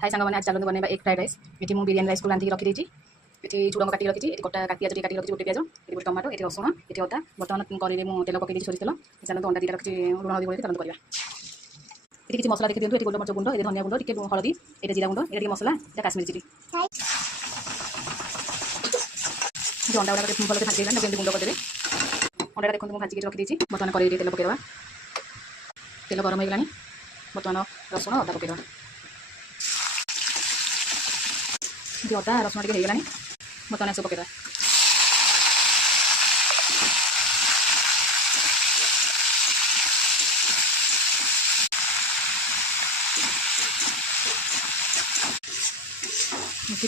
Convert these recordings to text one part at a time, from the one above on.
हाय सांग मैंने आज चलते बनवा एक फ्राइड राइस। ये मुझे बिरियानी राइस को रांधिक रखी ये झुड़ंग काटिक रखी कटा पियाज काटिक रखी गोटे पियाज ये गोटे टमाटो ये रसुण ये अदा बर्तमान करें मुझे तेल पकई सोरी तेल चलते अंडा 2टा रखी लुण हल्दी गोल चलते करवा। ये किसी मसला देखी दिखाँ गोलमरच गुंड ये धनिया गुंड टे हल्दी ये जीरा गुंड ये मसला ये काश्मीरी चिली जो अंडा गुड़ा भले भाजी जमी गुंड करदे अंडा देखते मुझे भाजिक रखी बर्तमान करें तेल पकईदेवा तेल गरम होगा बर्तमान रसुण अदा पकईदेवा अदा रसुण टे होगा बर्तमान सब पकईदेवा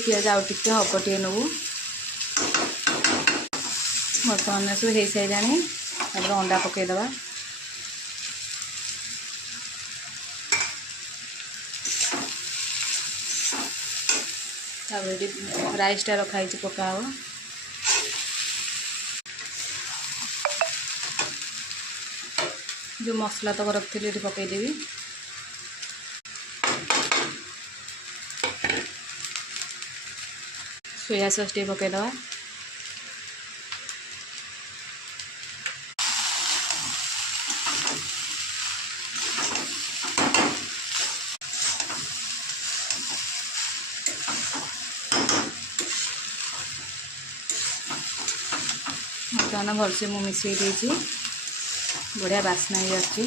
पियाज आउ टे हब टे नबू बर्तमान सब हो सारे अंडा पकईदेवा राइसटा रखाई पकाओ जो मसला तक रखी ये पकईदेवी सोया सॉस टे पकईदेवा बर्तमान भलसे मुझे मिसई बढ़िया बास्ना ही आसी।